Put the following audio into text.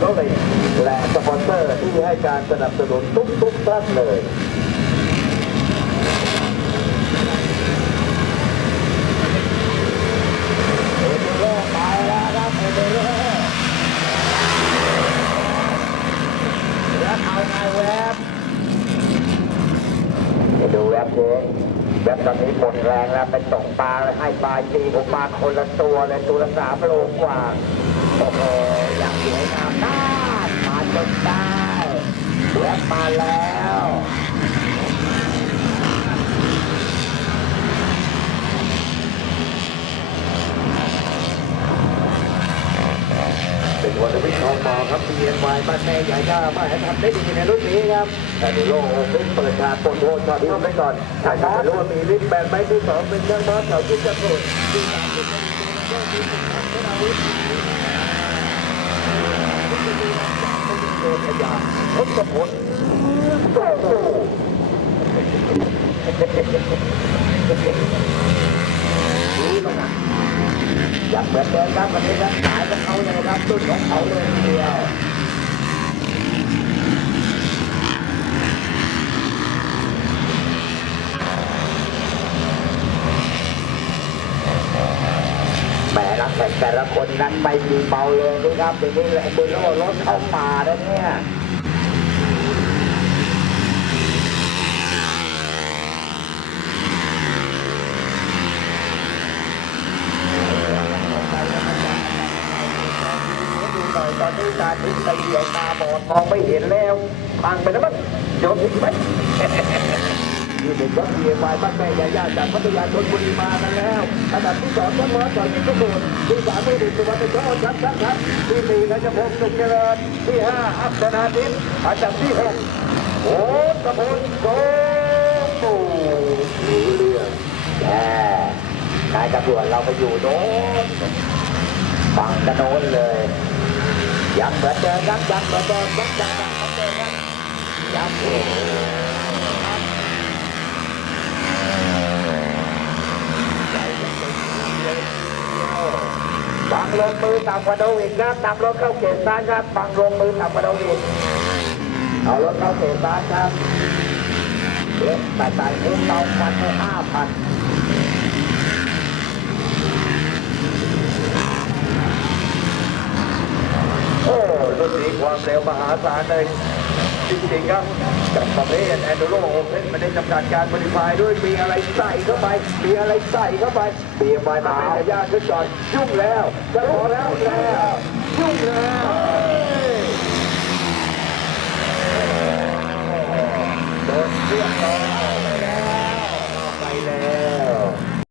ก็เลและสปอนเซอร์ที่ให้การสนับสนุนทุกทุกๆท่านเลยเอเดโร่ไปแล้วครับเอเดโร่แล้วเอาไงแวบไปดูแวบเจ๊แวบตอนนี้หมดแรงแล้วไปตกปลาเลยให้ปลาจีผมมาคนละตัวเลยตัวละสามโลกว่าโอ้โหอยางสวยงามน่ามาจนได้ แล้วเป็นวันวิทย์ทองมอครับ BNY บ้านแม่ใหญ่ย่าบ้านทำได้ดีในรุ่นนี้ครับแต่ดูโลกเพิ่งเปิดฉากปนโทษช็อตเข้าไปก่อนถ้าไม่รู้ว่ามีฤทธิ์แบบไหมที่สองเป็นเจ้าบอสเขาคิดจะโกรธที่สามเป็นเจ้าบอสที่สามเป็นอาวุธโดนขยะทศพลโอ้โหรู้แล้วนะอ ยากเหมือนเดิมครับวันนี้ครับขายกับเขาเลยครับรุ่นของเขาเลยทีเดียวแหมนักแข่แต่ละคนนั้นไม่มีเบาเลยนะครับทีนี้แหละบุญโลรถเข้าป่าแล้วเนี่ย ดูหน่อยตอนนี้ตาทิพย์ตาเหี่ยวตาบอดมองไม่เห็นแล้วพังไปแล้วมั้งโยนทิ้งไปนี่เป็นวัดเบียร์วายบ้านแม่ยายาจากพัทยาชนบุรีมากันแล้วอันดับที่สองก็มาจากที่กระโดดที่สามไม่ถึงสุวรรณเจ้าชัดชัดชัดที่สี่กัญญพงศ์สุขเจริญที่ห้าอัศนาทิพย์อันดับที่หกโอ้ตะพลโกปูรู้เรื่องแย่นายตำรวจเราไปอยู่โน้นฝั่งกระโน้นเลย ยังเหมือนเดิมยังยังเหมือนเดิมยังยังยังเหมือนเดิมครับยังโอ้โหบังลงมือต่ำกว่าโดวิดครับนำรถเข้าเขตซ้ายครับบังลงมือต่ำกว่าโดวิดเอารถเข้าเขตซ้ายครับเล็กแต่ใส่เพิ่มเตาควันไปห้าพันโอ้ รุ่นนี้ความเร็วมหาศาลเลยจริงๆครับกับประเภทแอนโดโรโอเพนไม่ได้จำกัดการบริไฟด้วยมีอะไรใส่เข้าไป มีอะไรใส่เข้าไปเบียร์ไม้มาเป็นระยะขึ้นก่อนยุ่งแล้วจะพอแล้วแล้วยุ่งแล้วโดนเรียบร้อ